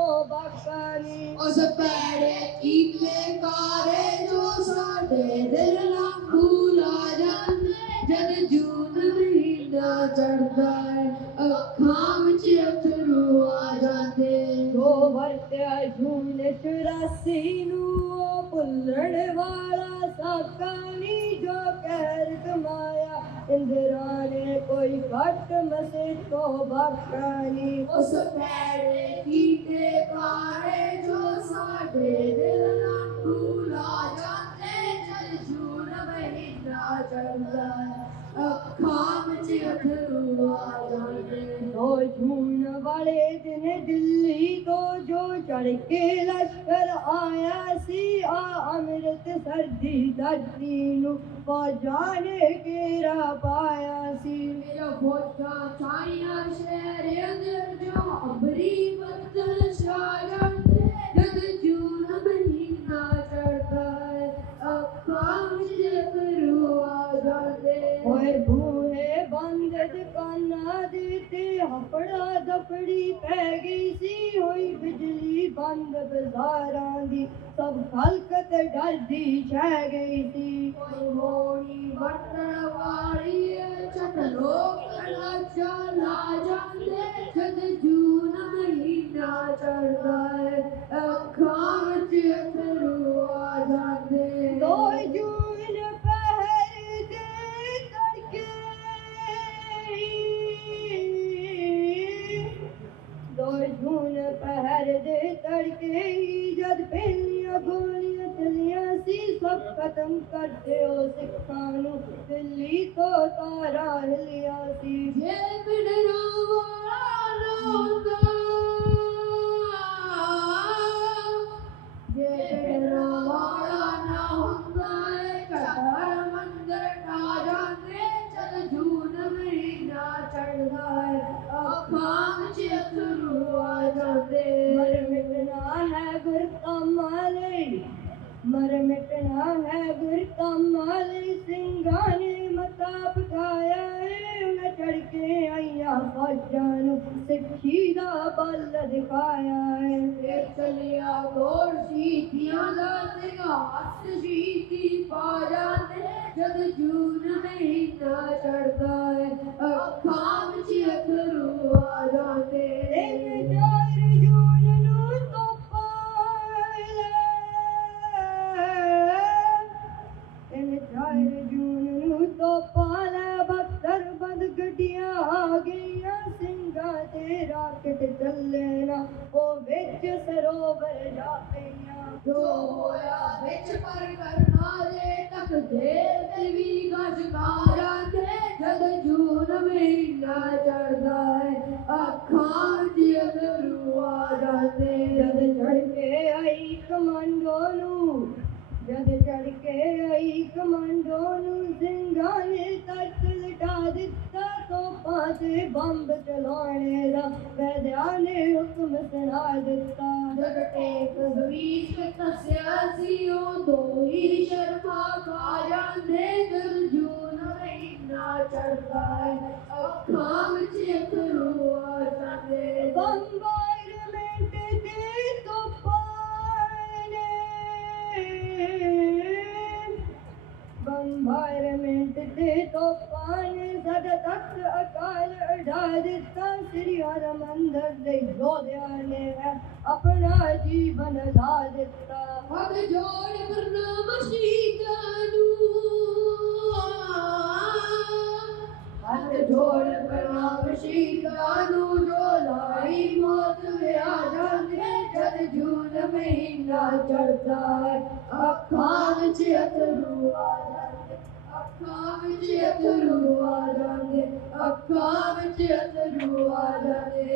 तो बाकानी उस पैड़े कीते कारे जो साडे दिल ना भूला जाते जद जून महीना चढ़दा है अखां विच अथरू आ जाते जो वरत्या जून 84 नूं भुल्लण वाला साकानी जो कहर कमाया इंदिरा ने कोई घट मसे तो बाकानी उस पैड़े कीते कारे जो साडे दिल ना भूला जाते जद जून महीना चढ़दा है अखां विच अथरू आ जाते तो जून वाले दिन दिल्ली तो जो चढ़ के लश्कर आया सी आ अमृतसर दी धरती नूं फौजां ने घेरा पाया सी मेरा फौजा छाइया शहर अंदर जो अबरी बदल छा जाते जद जून महीना चढ़ता है अखां विच अथरू आ जाते ओए बूहे बंद दुकानां दे ते हफड़ा दफड़ी पै गई सी होई बिजली बंद बाजारां दी सब खलकत डरदी छह गई सी कोई होनी बटन वाली चट लोग चला जाते जद जून महीना चढ़ता है अखां विच अथरू आ जाते दो जून पहर दे तड़के दो जून पहर दे तड़के जद पहलियां गोलियां चलियां सी सब खत्म करते हो सिखां नूं दिल्ली तो तारा हिलिया सी जे बिड़ना वाला ना होंदा जे बिड़ना वाला ना होंदा घर मंदिर ना जाते जद जून महीना चढ़दा है अखां विच अथरू आ जाते मर मिटना है गुर कमाले मर मिटना है गुर कमाले सिंघां ने मता पकाया है मैं चढ़ के आईया फौजां नूं सिक्खी दा बल दिखाया है फिर चलिया गोर सीतियां दा हाथ सीती पा जाते जद जून महीना चढ़दा है अखां विच अथरू आ जाते दिन 4 जून नूं तोपां दिन 4 जून नूं तोपां बख्तर बंद गड्डियां आ गईयां सिंघां ते राकेट चले ना ओ विच सरोवर जा पईयां जो होया विच पर करना ले तक देर ते भी गजकारा दे जद जून महीना चढ़दा है अखां विच अथरू आ जाते जद चढ़ के आई कमांडो नूं जद चढ़ के आई कमांडो नूं सिंघां ने तट लटा दिता तोपां ते बंब चलाने दा वैद्या ने हुक्म सुना दिता जद टेक बीच तस्या सी ओ दो ही शर्मा खा जाते जद जून महीना चढ़दा है अखां विच अथरू आ जाते बंबारमेंट दे बंबारमेंट दे तोफान सद तख्त अकाल उड़ा दिता श्री हरमंदिर दे योद्धा ने अपना जीवन ला दिता हथ जोड़ प्रणाम शहीदां नूं हथ जोड़ प्रणाम शहीदां नूं जो लाई मौत विया जाते जद जून महीना चढ़दा है अखां विच अथरू आ जाते अखां विच अथरू आ जाते अखां विच अथरू आ जाते